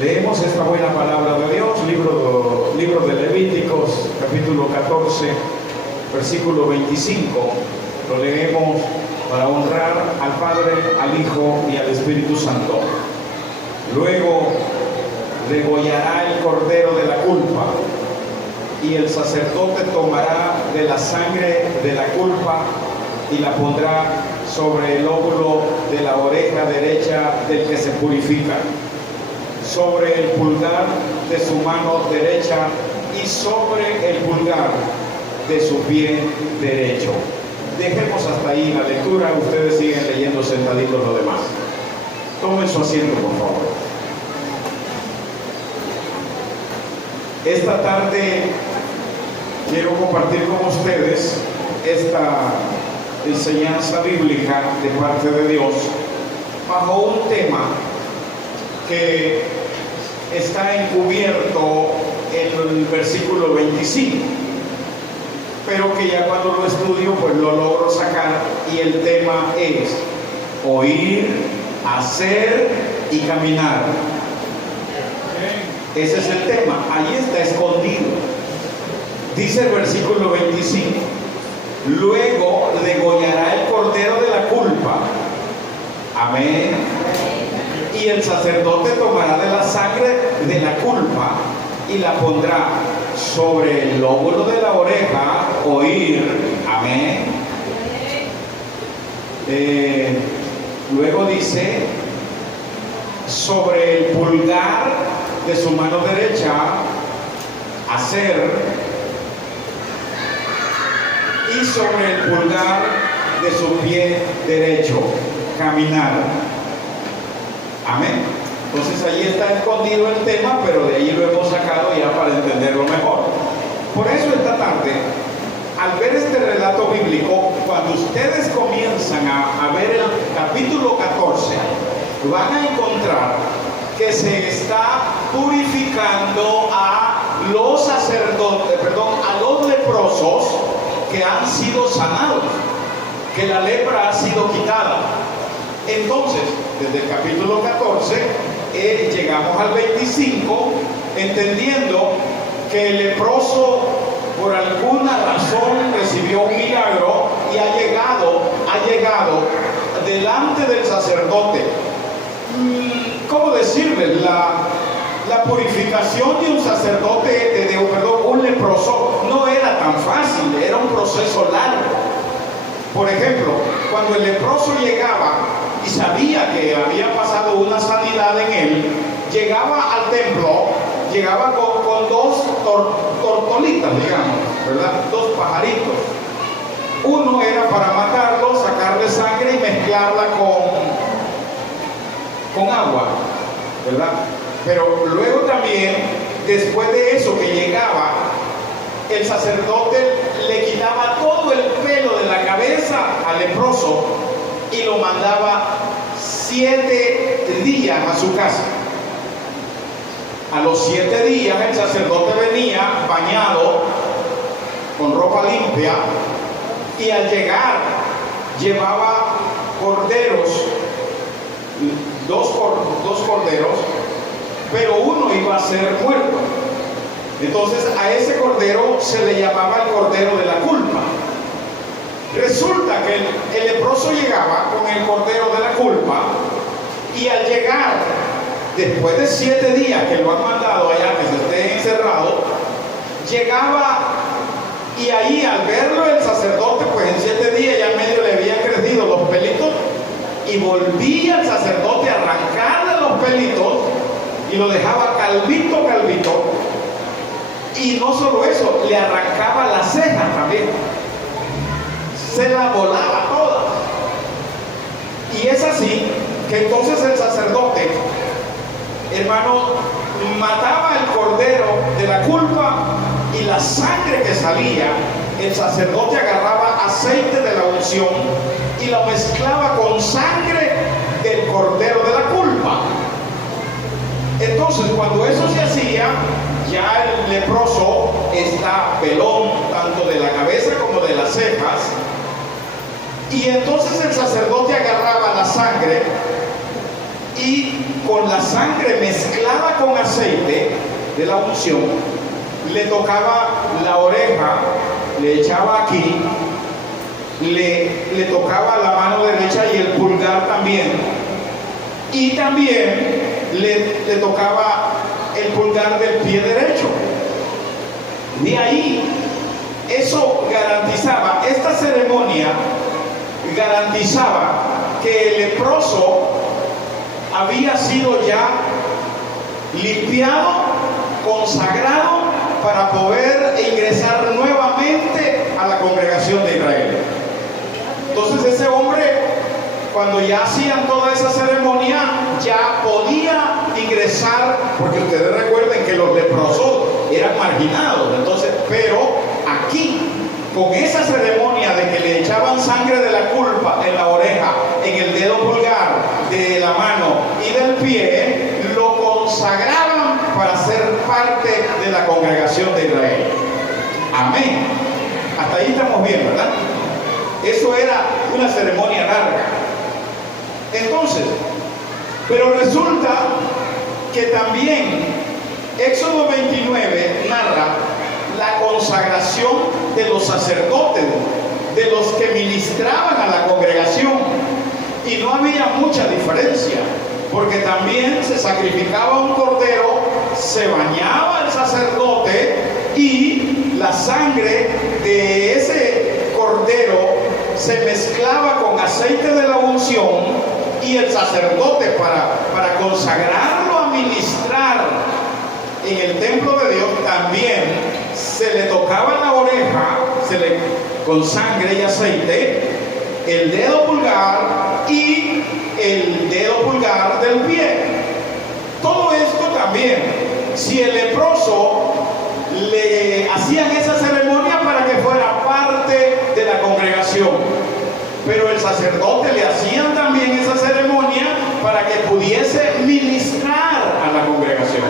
Leemos esta buena palabra de Dios, libro de Levíticos, capítulo 14, versículo 25. Lo leemos para honrar al Padre, al Hijo y al Espíritu Santo. Luego degollará el cordero de la culpa, y el sacerdote tomará de la sangre de la culpa y la pondrá sobre el lóbulo de la oreja derecha del que se purifica, sobre el pulgar de su mano derecha y sobre el pulgar de su pie derecho. Dejemos hasta ahí la lectura, ustedes siguen leyendo sentaditos lo demás. Tomen su asiento, por favor. Esta tarde quiero compartir con ustedes esta enseñanza bíblica de parte de Dios bajo un tema que está encubierto en el versículo 25, pero que ya cuando lo estudio pues lo logro sacar, y el tema es oír, hacer y caminar. Ese es el tema, ahí está escondido. Dice el versículo 25: luego degollará el cordero de la culpa. Amén. Y el sacerdote tomará de la sangre de la culpa y la pondrá sobre el lóbulo de la oreja, oír. Amén. Luego dice sobre el pulgar de su mano derecha, hacer, y sobre el pulgar de su pie derecho, caminar. Amén. Entonces allí está escondido el tema, pero de allí lo hemos sacado ya para entenderlo mejor. Por eso esta tarde, al ver este relato bíblico, cuando ustedes comienzan a ver el capítulo 14, van a encontrar que se está purificando a los sacerdotes, a los leprosos que han sido sanados, que la lepra ha sido quitada. Entonces, desde el capítulo 14 llegamos al 25, entendiendo que el leproso por alguna razón recibió un milagro y ha llegado delante del sacerdote. ¿Cómo decirles? La purificación de un sacerdote, un leproso, no era tan fácil, era un proceso largo. Por ejemplo, cuando el leproso llegaba y sabía que había pasado una sanidad en él, llegaba al templo, llegaba con dos tortolitas, digamos, ¿verdad? Dos pajaritos. Uno era para matarlo, sacarle sangre y mezclarla con agua, ¿verdad? Pero luego también, después de eso que llegaba, el sacerdote le quitaba todo el pelo de la cabeza al leproso y lo mandaba 7 días a su casa. A los 7 días el sacerdote venía bañado, con ropa limpia, y al llegar llevaba corderos, dos corderos, pero uno iba a ser muerto. Entonces a ese cordero se le llamaba el cordero de la culpa. Resulta que el leproso llegaba con el cordero de la culpa, y al llegar, después de 7 días que lo han mandado allá, que se esté encerrado, llegaba, y ahí al verlo el sacerdote, pues en 7 días ya medio le habían crecido los pelitos, y volvía el sacerdote a arrancarle los pelitos y lo dejaba calvito. Y no solo eso, le arrancaba las cejas también, se la volaba toda. Y es así que entonces el sacerdote, hermano, mataba el cordero de la culpa, y la sangre que salía, el sacerdote agarraba aceite de la unción y lo mezclaba con sangre del cordero de la culpa. Entonces, cuando eso se hacía, ya el leproso está pelón, tanto de la cabeza como de las cejas, y entonces el sacerdote agarraba la sangre y con la sangre mezclada con aceite de la unción, le tocaba la oreja, le echaba aquí, le tocaba la mano derecha y el pulgar también, y también le tocaba el pulgar del pie derecho. De ahí, eso garantizaba, esta ceremonia garantizaba que el leproso había sido ya limpiado, consagrado, para poder ingresar nuevamente a la congregación de Israel. Entonces ese hombre, cuando ya hacían toda esa ceremonia, ya podía ingresar, porque ustedes recuerden que los leprosos eran marginados. Entonces, pero aquí, con esa ceremonia de que le echaban sangre de la culpa en la oreja, en el dedo pulgar de la mano y del pie, lo consagraban para ser parte de la congregación de Israel. Amén. Hasta ahí estamos bien, ¿verdad? Eso era una ceremonia larga. Entonces, pero resulta que también Éxodo 29 narra la consagración de los sacerdotes, de los que ministraban a la congregación, y no había mucha diferencia, porque también se sacrificaba un cordero, se bañaba el sacerdote y la sangre de ese cordero se mezclaba con aceite de la unción, y el sacerdote para consagrarlo a ministrar en el templo de Dios también se le tocaba la oreja, con sangre y aceite, el dedo pulgar y el dedo pulgar del pie. Todo esto también, si el leproso le hacían esa ceremonia para que fuera parte de la congregación, pero el sacerdote le hacían también esa ceremonia para que pudiese ministrar a la congregación.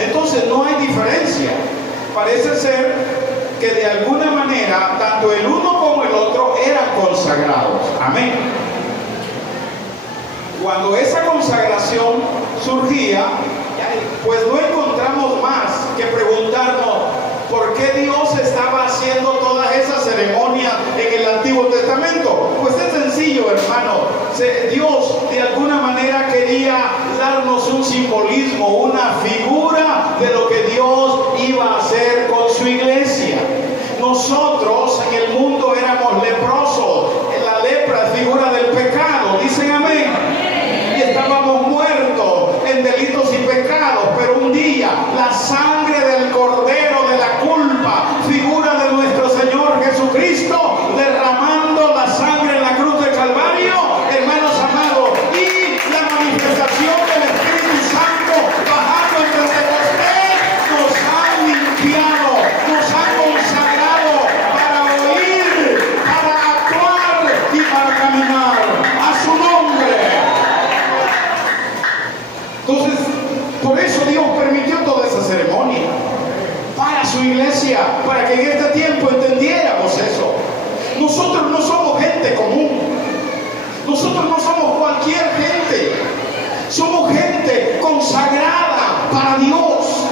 Entonces no hay diferencia. Parece ser que de alguna manera tanto el uno como el otro eran consagrados. Amén. Cuando esa consagración surgía, pues no encontramos más que preguntarnos por qué Dios estaba haciendo todas esas ceremonias en el Antiguo Testamento. Pues es sencillo, hermano. Dios de alguna manera quería darnos un simbolismo, una figura de lo que Dios iba a hacer con su iglesia. Nosotros en el mundo éramos leprosos. La lepra es figura del pecado. Dicen amén. Y estábamos muertos en delitos y pecados, pero un día la sangre del cordero de la culpa, figura de nuestro Señor Jesucristo, derramando la sangre en la cruz de Calvario, hermanos amados, y la manifestación del Espíritu Santo bajando en Pentecostés, nos han limpiado, nos han consagrado para oír, para actuar y para caminar a su nombre. Entonces, por eso Dios permitió toda esa ceremonia para su iglesia, para que en este tiempo entendiéramos eso. Nosotros no somos gente común, nosotros no somos cualquier gente, somos gente consagrada para Dios.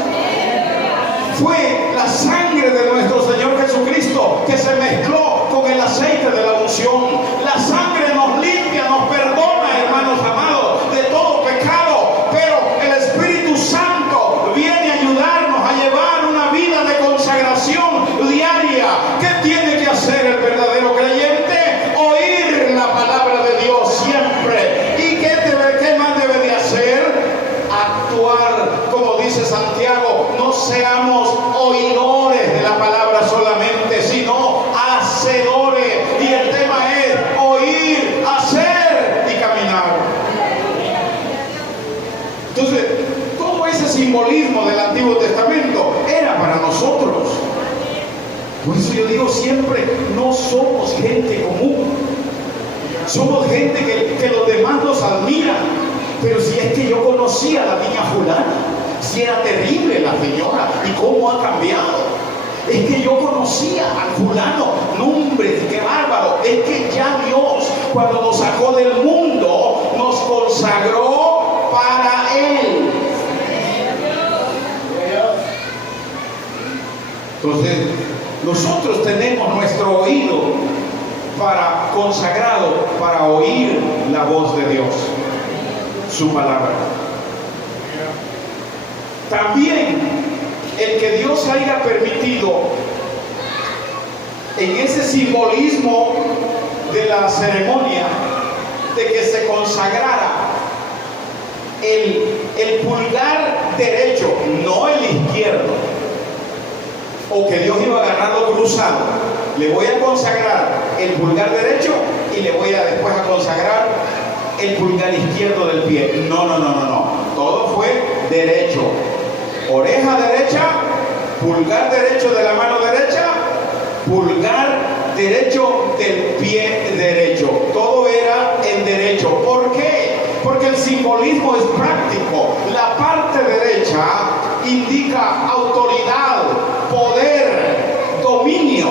Fue la sangre de nuestro Señor Jesucristo que se mezcló con el aceite de la unción. La sangre nos limpia, nos perdona, hermanos amados, de todo pecado, pero el Espíritu Santo viene a ayudarnos a llevar una vida de consagración diaria. ¿Qué tiene que hacer el verdadero creyente? Oír la palabra de Dios siempre. ¿Y qué más debe de hacer? Actuar, como dice Santiago, no seamos oidores de la palabra solamente, sino hacedores. Y el tema es oír, hacer y caminar. Entonces, todo ese simbolismo del Antiguo Testamento era para nosotros. Por eso yo digo siempre, no somos gente común. Somos gente que los demás nos admiran. Pero si es que yo conocía a la niña fulana, si era terrible la señora, y cómo ha cambiado. Es que yo conocía al fulano, no hombre, qué bárbaro. Es que ya Dios, cuando nos sacó del mundo, nos consagró para Él. Entonces, nosotros tenemos nuestro oído consagrado para oír la voz de Dios, su palabra. También el que Dios haya permitido en ese simbolismo de la ceremonia de que se consagrara el pulgar derecho, no el izquierdo, o que Dios iba a agarrarlo cruzado. Le voy a consagrar el pulgar derecho y le voy a después a consagrar el pulgar izquierdo del pie. No. Todo fue derecho. Oreja derecha, pulgar derecho de la mano derecha, pulgar derecho del pie derecho. Todo era en derecho. ¿Por qué? Porque el simbolismo es práctico. La parte derecha indica autoridad, poder, dominio.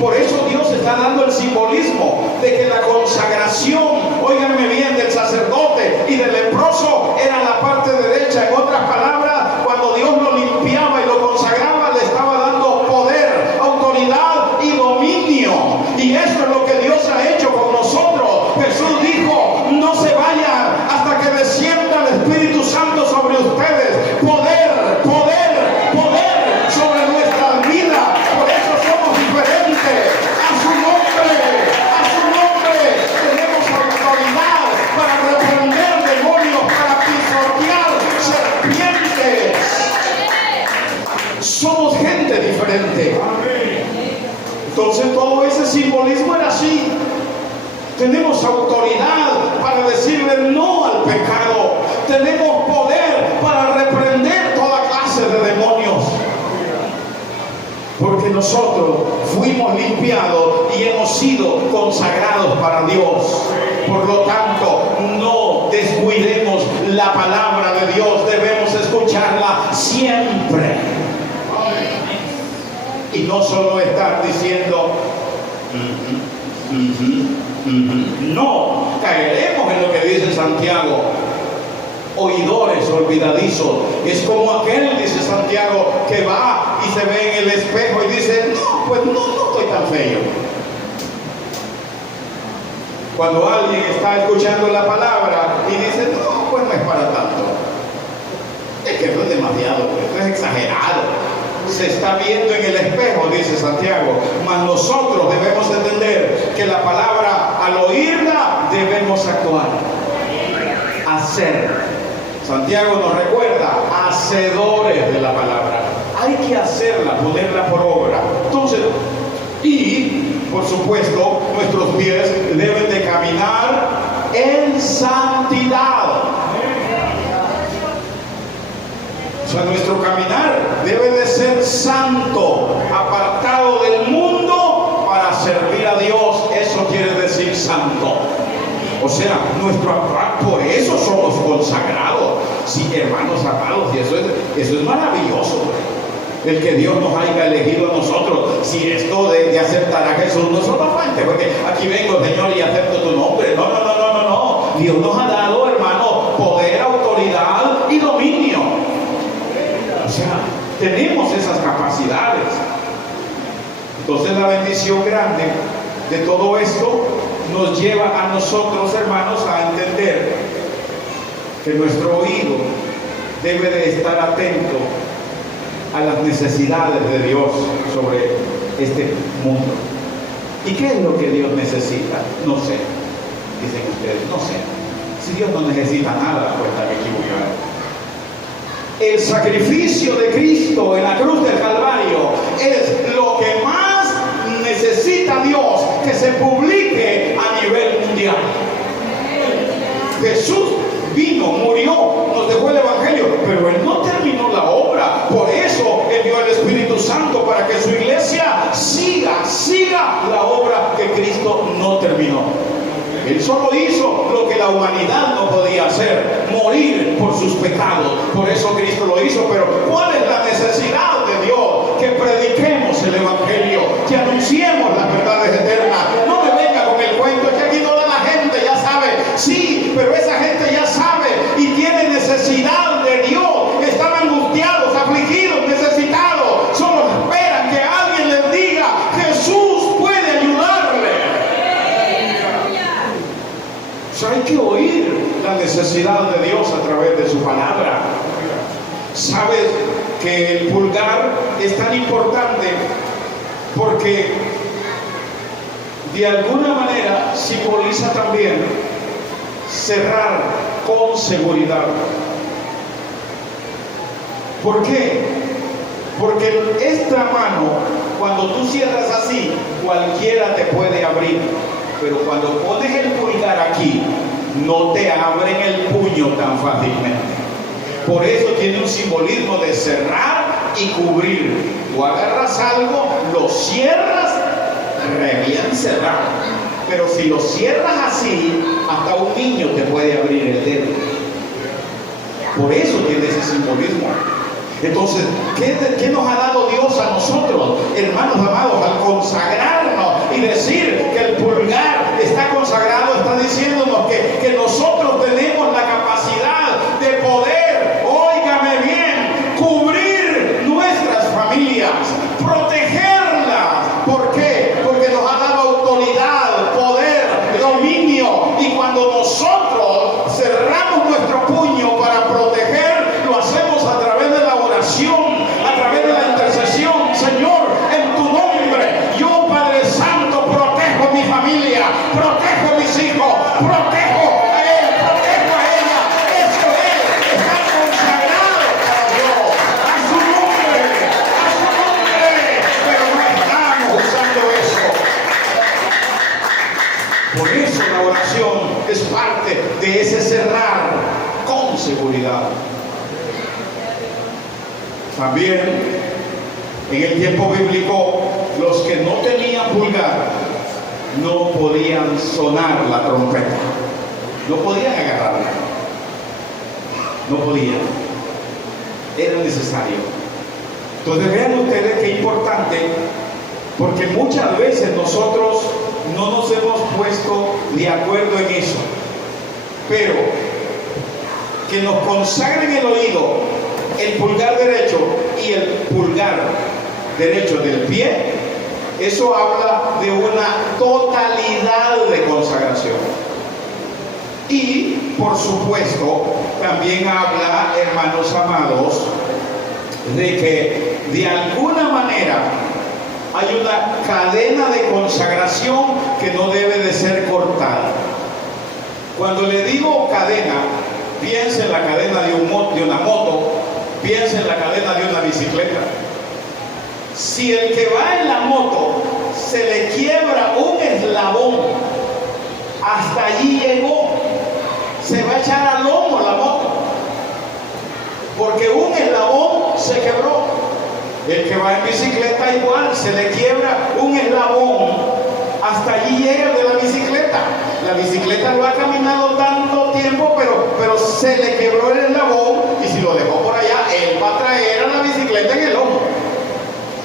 Por eso Dios está dando el simbolismo de que la consagración, óiganme bien, del sacerdote y del leproso era la parte derecha. En otras palabras, cuando Dios lo limpiaba y lo consagraba, le estaba dando poder, autoridad y dominio. Y eso es lo que Dios ha hecho con nosotros. Jesús dijo: no se vayan hasta que descienda el Espíritu Santo sobre ustedes. Poder, poder, poder sobre nuestras vidas. Por eso somos diferentes. A su nombre tenemos autoridad para reprender demonios, para pisotear serpientes. Somos gente diferente. Entonces todo ese simbolismo era así. Tenemos autoridad para decirle no al pecado. Tenemos poder para reprender toda clase de demonios. Porque nosotros fuimos limpiados y hemos sido consagrados para Dios. Por lo tanto, no descuidemos la palabra de Dios. Debemos escucharla siempre. Y no solo estar diciendo no, caeremos en lo que dice Santiago: oidores olvidadizos. Es como aquel, dice Santiago, que va y se ve en el espejo y dice: no, pues no estoy tan feo. Cuando alguien está escuchando la palabra y dice: no, pues no es para tanto, es que esto es demasiado, esto es exagerado. Se está viendo en el espejo, dice Santiago. Mas nosotros debemos entender que la palabra, al oírla, debemos actuar, hacer. Santiago nos recuerda: hacedores de la palabra. Hay que hacerla, ponerla por obra. Entonces, y por supuesto, nuestros pies deben de caminar en santidad. O sea, nuestro caminar debe de ser santo, apartado del mundo para servir a Dios. Eso quiere decir santo. O sea, por eso somos consagrados. Sí, hermanos amados, y eso es maravilloso. El que Dios nos haya elegido a nosotros. Si esto de aceptar a Jesús no es una fuente, porque aquí vengo, Señor, y acepto tu nombre. No. Dios nos ha dado, hermano, poder, autoridad y dominio. O sea, tenemos esas capacidades. Entonces la bendición grande de todo esto nos lleva a nosotros, hermanos, a entender que nuestro oído debe de estar atento a las necesidades de Dios sobre este mundo. ¿Y qué es lo que Dios necesita? No sé. Dicen ustedes, no sé. Si Dios no necesita nada, pues está equivocado. El sacrificio de Cristo en la cruz del Calvario es lo que más necesita Dios que se publique a nivel mundial. Jesús vino, murió, nos dejó el Evangelio, pero Él no terminó la obra. Por eso envió el Espíritu Santo para que su iglesia siga la obra que Cristo no terminó. Él solo hizo lo que la humanidad no podía hacer: morir por sus pecados. Por eso Cristo lo hizo. Pero ¿cuál es la necesidad de Dios? Que prediquemos el Evangelio, que anunciemos las verdades eternas. No me venga con el cuento que aquí toda la gente ya sabe. Sí, pero esa gente ya sabe y tiene necesidad de Dios. Están angustiados, afligidos, necesitados. Solo esperan Sabes que el pulgar es tan importante porque de alguna manera simboliza también cerrar con seguridad. ¿Por qué? Porque esta mano, cuando tú cierras así, cualquiera te puede abrir, pero cuando pones el pulgar aquí, no te abren el puño tan fácilmente. Por eso tiene un simbolismo de cerrar y cubrir. Tú agarras algo, lo cierras re bien cerrado, pero si lo cierras así, hasta un niño te puede abrir el dedo. Por eso tiene ese simbolismo. Entonces, ¿qué nos ha dado Dios a nosotros, hermanos amados, al consagrarnos y decir que el pulgar está consagrado? Está diciéndonos que nosotros tenemos la capacidad de poder, óigame bien, cubrir nuestras familias, protegerlas. ¿Por qué? Porque nos ha dado autoridad, poder, dominio, y cuando nosotros cerramos nuestro puño para proteger, lo hacemos a través de la oración, a través de la intercesión. Señor, en tu nombre, yo, Padre Santo, protejo mi familia, protejo a mis hijos, protejo a él, protejo a ella. Eso es, está consagrado para Dios, a su nombre, pero no estamos usando eso. Por eso la oración es parte de ese cerrar con seguridad. También en el tiempo bíblico, los que no tenían pulgar no podían sonar la trompeta, no podían agarrarla, no podían, era necesario. Entonces vean ustedes qué importante, porque muchas veces nosotros no nos hemos puesto de acuerdo en eso, pero que nos consagren el oído, el pulgar derecho y el pulgar derecho del pie, eso habla de una totalidad de consagración. Y, por supuesto, también habla, hermanos amados, de que de alguna manera hay una cadena de consagración que no debe de ser cortada. Cuando le digo cadena, piensa en la cadena de una moto, piensa en la cadena de una bicicleta. Si el que va en la moto se le quiebra un eslabón, hasta allí llegó, se va a echar al lomo la moto, porque un eslabón se quebró. El que va en bicicleta igual, se le quiebra un eslabón, hasta allí llega de la bicicleta. La bicicleta lo ha caminado tanto tiempo, pero se le quebró el eslabón, y si lo dejó por allá, él va a traer a la bicicleta en el hombro.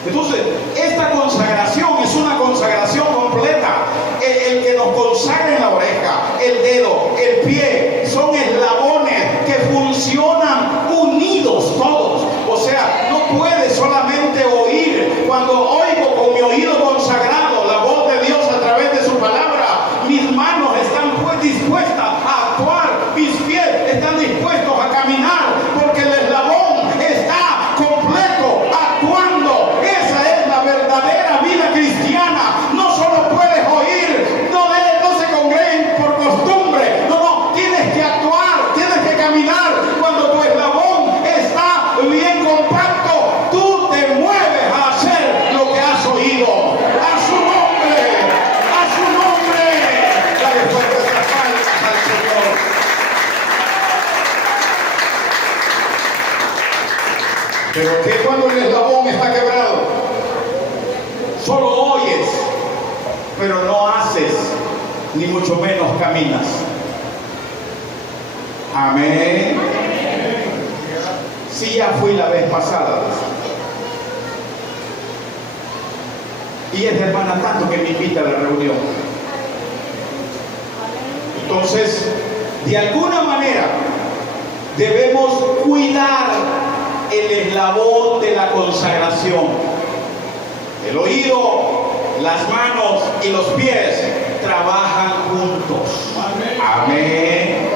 Entonces, esta consagración es una consagración completa. El que nos consagra en la oreja, el dedo, el pie, son eslabones que funcionan unidos todos. O sea, no puede solamente oír. Cuando oigo con mi oído consagrado la voz de Dios a través de su palabra, mis manos están dispuestas a actuar, mis pies están dispuestos a caminar, porque el eslabón está completo, actuando. Esa es la verdadera vida cristiana. No solo puedes oír, no se congreguen por costumbre, no, tienes que actuar, tienes que caminar. Cuando tu eslabón está bien compacto, tú te mueves a hacer lo que has oído. A su nombre, a su nombre. Dale fuerte esa palma al Señor. Pero ¿qué cuando el eslabón está quebrado? Solo oyes, pero no haces, ni mucho menos caminas. Amén. Sí, ya fui la vez pasada. Y esta hermana tanto que me invita a la reunión. Entonces, de alguna manera, debemos cuidar el eslabón de la consagración. El oído, las manos y los pies trabajan juntos. Amén.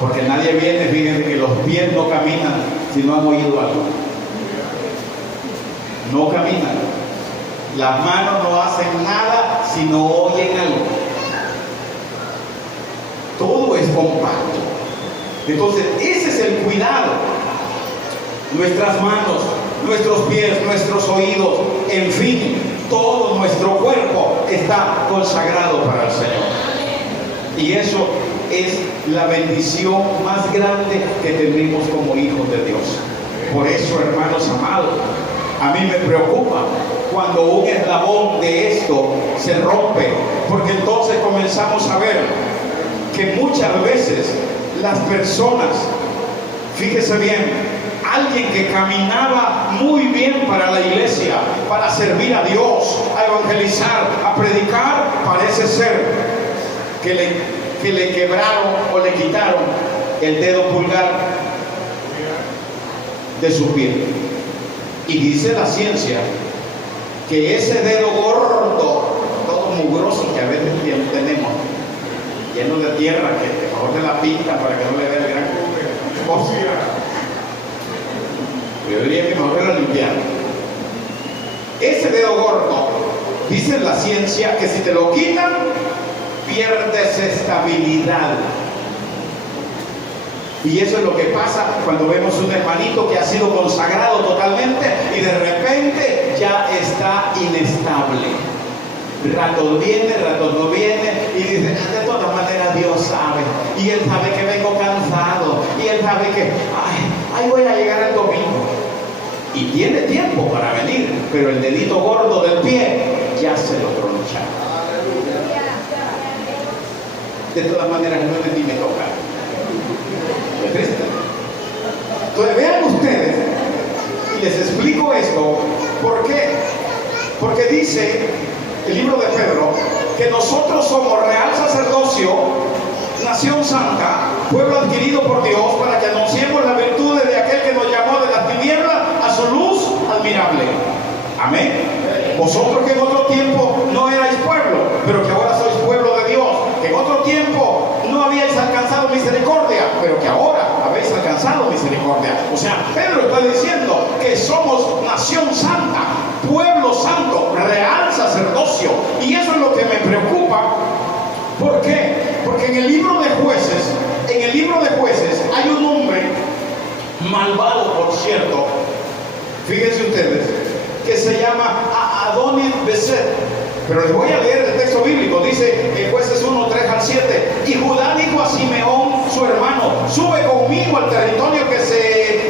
Porque nadie viene, fíjense que los pies no caminan si no han oído algo. No caminan. Las manos no hacen nada si no oyen algo. Todo es compacto. Entonces, ese es el cuidado. Nuestras manos, nuestros pies, nuestros oídos, en fin, todo nuestro cuerpo está consagrado para el Señor. Y eso es la bendición más grande que tenemos como hijos de Dios. Por eso, hermanos amados, a mí me preocupa cuando un eslabón de esto se rompe, porque entonces comenzamos a ver que muchas veces las personas, fíjese bien, alguien que caminaba muy bien para la iglesia, para servir a Dios, a evangelizar, a predicar, parece ser que le quebraron o le quitaron el dedo pulgar de su pie. Y dice la ciencia que ese dedo gordo, todo mugroso que a veces tenemos, lleno de tierra, que mejor de la pinta para que no le vea el gran cosilla. Yo diría que mejor era limpiar. Ese dedo gordo, dice la ciencia, que si te lo quitan, pierdes estabilidad. Y eso es lo que pasa cuando vemos un hermanito que ha sido consagrado totalmente y de repente ya está inestable. Ratos viene, ratos no viene, y dice, de todas maneras Dios sabe, y Él sabe que vengo cansado, y Él sabe que, ay, voy a llegar el domingo. Y tiene tiempo para venir, pero el dedito gordo del pie ya se lo troncharon. De todas maneras no es ni me toca. Es triste. Entonces vean ustedes, y les explico esto, ¿por qué? Porque dice el libro de Pedro que nosotros somos real sacerdocio, nación santa, pueblo adquirido por Dios, para que anunciemos las virtudes de aquel que nos llamó de las tinieblas a su luz admirable. Amén. Vosotros que en otro tiempo no erais pueblo, pero que ahora sois pueblo de Dios, que en otro tiempo no habíais alcanzado misericordia, pero que ahora habéis alcanzado misericordia. O sea, Pedro está diciendo que somos nación santa, pueblo santo, real sacerdocio. Y eso es lo que me preocupa. ¿Por qué? Porque en el libro de jueces hay un hombre malvado, por cierto, fíjense ustedes, que se llama Adoni-Bezek. Pero les voy a leer el texto bíblico. Dice en Jueces 1, 3 al 7: y Judá dijo a Simeón su hermano, sube conmigo al territorio que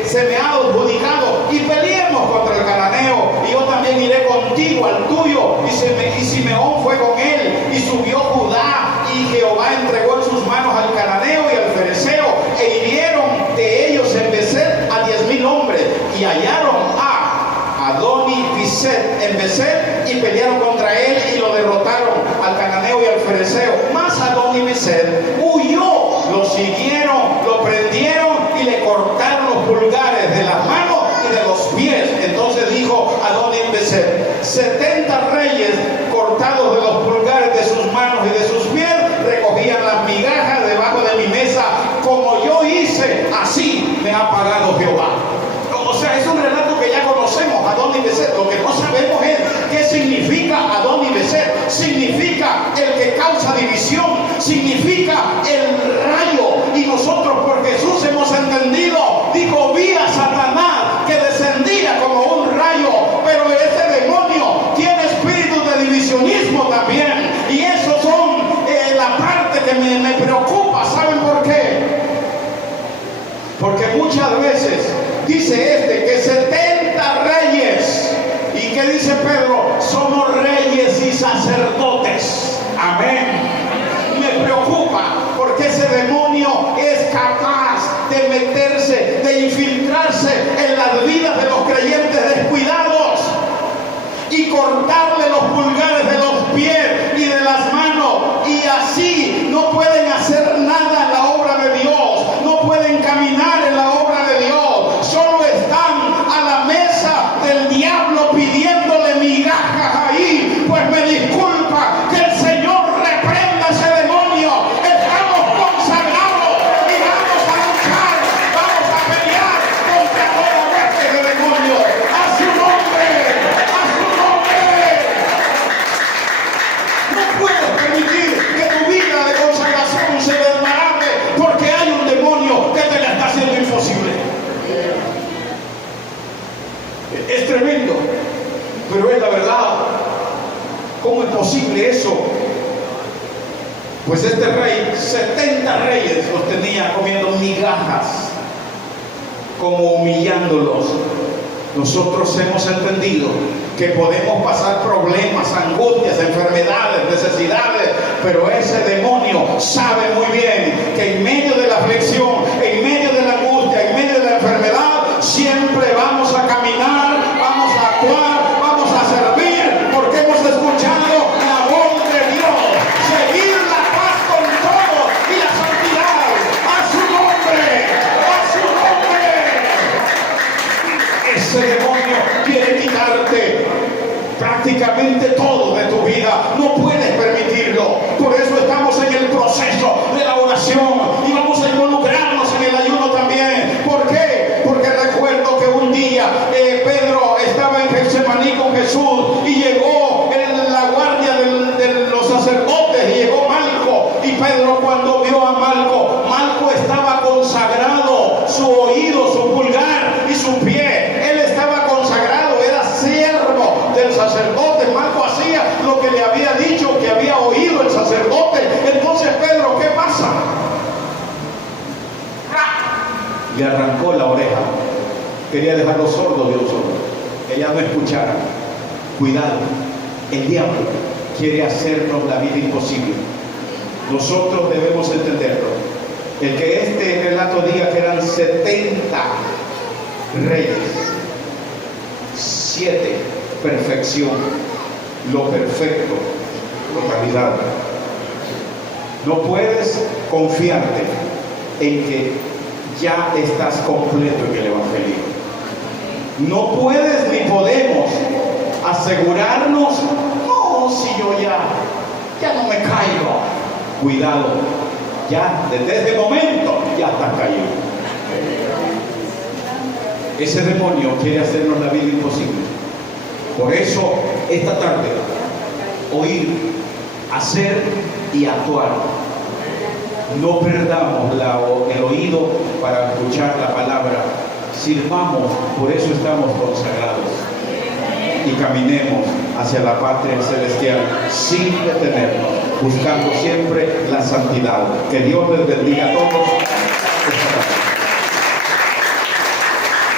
se me ha adjudicado y peleemos contra el cananeo, y yo también iré contigo al tuyo. Y Simeón fue con él, y subió Judá, y Jehová entregó en sus manos al cananeo y al fereceo, e hirieron de ellos en Bezek a 10,000 hombres, y hallaron a Adoni-Bezek en Bezek, y pelearon contra él y lo derrotaron, al cananeo y al fereceo. Mas Adoni-Bezek huyó, lo siguieron, lo prendieron y le cortaron los pulgares de las manos y de los pies. Entonces dijo Adoni-Bezek: 70 reyes cortados de los pulgares de sus manos y de sus pies recogían las migajas debajo de mi mesa, como yo hice, así me ha pagado Jehová. O sea, es un relato que ya conocemos, Adoni-Bezek. Lo que no sabemos es qué significa Adoni-Bezek. Significa el que causa división, significa el rayo. Y nosotros por Jesús hemos entendido, dijo, vi a Satanás que descendía como un rayo, pero ese demonio tiene espíritu de divisionismo también. Y esos son la parte que me preocupa. ¿Saben por qué? Porque muchas veces dice que 70 reyes. ¿Y qué dice Pedro? Somos reyes y sacerdotes. Amén. Me preocupa porque ese demonio es capaz de meterse, de infiltrarse en las vidas de los creyentes descuidados y cortarle los pulgares de los pies y de las manos, y así no pueden hacer nada en la obra de Dios, no pueden caminar en la obra de Dios, solo están a la mesa del diablo pidiéndole migajas ahí. Pues me disculpa, que el Señor reprenda ese demonio. Estamos consagrados y vamos posible eso? Pues este rey, 70 reyes los tenía comiendo migajas, como humillándolos. Nosotros hemos entendido que podemos pasar problemas, angustias, enfermedades, necesidades, pero ese demonio sabe muy bien que en medio de la aflicción, en medio de la angustia, en medio de la enfermedad, siempre vamos a caminar, vamos a actuar, vamos a servir, porque hemos escuchado la voz de Dios, seguir la paz con todo y la santidad a su nombre, a su nombre. Ese demonio quiere quitarte prácticamente todo de tu vida. No puedes permitirlo. Por eso estamos en el proceso de la oración y vamos a involucrarnos en el ayuno también. ¿Por qué? Porque recuerdo que un día Pedro estaba en Getsemaní con Jesús y llegó la guardia de los sacerdotes y llegó Malco, y Pedro, cuando vio a Malco estaba consagrado, su oído, su pulgar y su pie, él estaba consagrado, era siervo del sacerdote. Malco hacía lo que le había dicho, que había oído el sacerdote. Entonces Pedro, ¿qué pasa? Le arrancó la oreja. Quería dejarlo sordo de un solo, que ya no escuchara. Cuidado, el diablo quiere hacernos la vida imposible. Nosotros debemos entenderlo. El que este relato diga que eran 70 reyes, 7 perfección, lo perfecto, totalidad. No puedes confiarte en que ya estás completo en el Evangelio. No puedes ni podemos asegurarnos, no, si yo ya no me caigo. Cuidado, ya desde ese momento ya estás caído. Ese demonio quiere hacernos la vida imposible. Por eso, esta tarde, oír, hacer y actuar. No perdamos el oído para escuchar la palabra. Sirvamos, por eso estamos consagrados. Y caminemos hacia la patria celestial sin detenernos, buscando siempre la santidad. Que Dios les bendiga a todos.